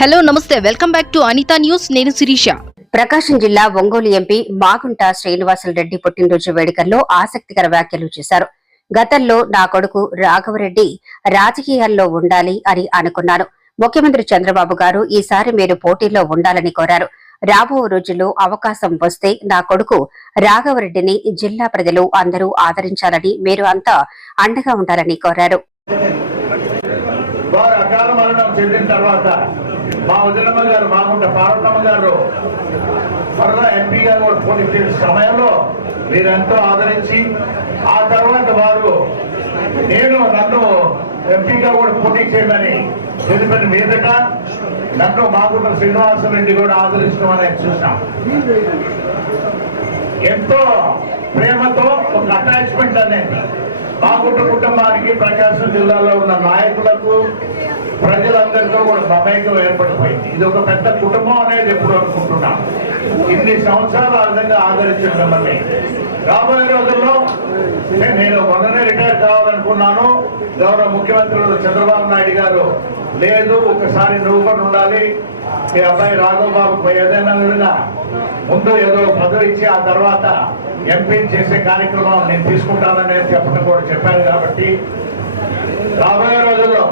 Hello నమస్తే. Welcome back to Anitha news. నేను శిరీష. ప్రకాశం జిల్లా ఒంగోలు ఎంపీ మాగుంట శ్రీనివాసులు రెడ్డి పుట్టినరోజు వేడుకల్లో ఆసక్తికర వ్యాఖ్యలు చేశారు. గతంలో నా కొడుకు రాఘవరెడ్డి రాజకీయాల్లో ఉండాలి అని అనుకున్నాను. ముఖ్యమంత్రి చంద్రబాబు గారు ఈసారి మీరు పోటీలో ఉండాలని కోరారు. రాబో రోజుల్లో అవకాశం వస్తే నా కొడుకు రాఘవరెడ్డిని జిల్లా ప్రజలు అందరూ ఆదరించాలని మీరు అంతా అండగా ఉండాలని కోరారు. వారు అకాల మరణం చెందిన తర్వాత మా వదిలమ్మ గారు మాకుంట పార్వతమ్మ గారు త్వరగా ఎంపీ గారు కూడా పోటీ చేసే సమయంలో మీరెంతో ఆదరించి ఆ తర్వాత వారు నేను నన్ను ఎంపీగా కూడా పోటీ చేయమని తెలిపిన మీదట నన్ను మాకుంట శ్రీనివాసరెడ్డి కూడా ఆదరించడం అనేది చూసాం ఎంతో ప్రేమతో అటాచ్మెంట్ అనేది మా కుటుంబానికి ప్రకాశం జిల్లాలో ఉన్న నాయకులకు ప్రజలందరితో కూడా మమేకం ఏర్పడిపోయింది. ఇది ఒక పెద్ద కుటుంబం అనేది ఎప్పుడు అనుకుంటున్నాం. ఇన్ని సంవత్సరాలు ఆ విధంగా ఆదరించిన మిమ్మల్ని. రాబోయే రోజుల్లో నేను మొదనే రిటైర్ కావాలనుకున్నాను. గౌరవ ముఖ్యమంత్రులు చంద్రబాబు నాయుడు గారు లేదు ఒకసారి నువ్వు కూడా ఉండాలి. మీ అబ్బాయి రాఘవ్ బాబు ఏదైనా ముందు ఏదో పదవి ఇచ్చి ఆ తర్వాత ఎంపీ చేసే కార్యక్రమం నేను తీసుకుంటానని చెప్పడం కూడా చెప్పాను కాబట్టి రాబోయే రోజుల్లో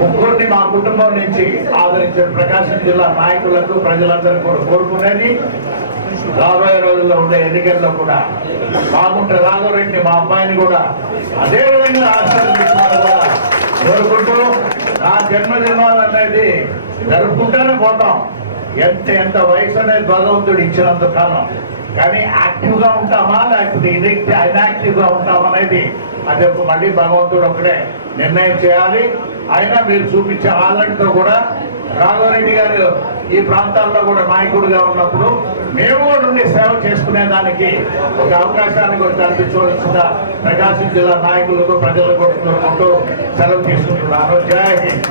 ముగ్గురిని మా కుటుంబం నుంచి ఆదరించే ప్రకాశం జిల్లా నాయకులకు ప్రజలందరూ కూడా కోరుకునేది రాబోయే రోజుల్లో ఉండే ఎన్నికల్లో కూడా బాగుంటే రాఘవరెడ్డి మా అబ్బాయిని కూడా అదే విధంగా ఆశీర్వదించాలని కూడా కోరుకుంటూ నా జన్మదినం అనేది జరుపుకుంటూనే పోతాం. ఎంత ఎంత వయసు అనేది భగవంతుడు ఇచ్చినంత కాలం కానీ యాక్టివ్గా ఉంటామా లేకపోతే ఇదైతే ఇన్యాక్టివ్గా ఉంటామా అనేది అది ఒక మళ్ళీ భగవంతుడు ఒకటే నిర్ణయం చేయాలి. అయినా మీరు చూపించే ఆదరణతో కూడా రాఘవరెడ్డి గారు ఈ ప్రాంతాల్లో కూడా నాయకుడిగా ఉన్నప్పుడు మేము కూడా ఉండి సేవ చేసుకునే దానికి ఒక అవకాశాన్ని కూడా కల్పించవలసిన ప్రకాశం జిల్లా నాయకులకు ప్రజలకు కూడా సెలవు తీసుకుంటున్నాను. జై హింద్.